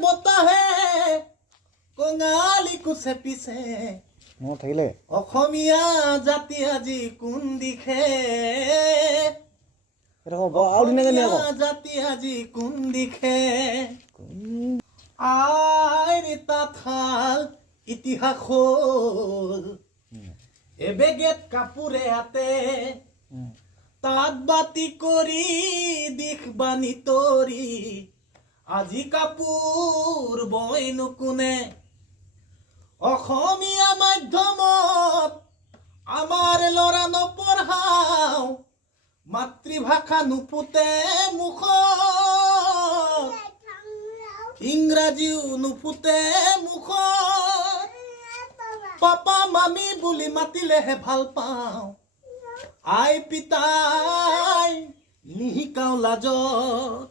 বতাহে কঙালী কোচে পিছে অসমীয়া জাতি আজি কোন দিশে জাতি আজি কোন দিশে আইৰে তাঁতশাল ইতিহাস হ'ল এবেগেত কাপোৰে হাতে তাঁত বাতি কৰি দিশ বানি তৰি আজি কাপোৰ বয়নো কোনে অসমীয়া মাধ্যমত আমাৰ ল'ৰা নপঢ়াও মাতৃভাষা নুপুতে মুখত ইংৰাজীও নুপুতে মুখত পাপা মামী বুলি মাতিলেহে ভাল পাওঁ আই পিতাই নিশিকাও লাজত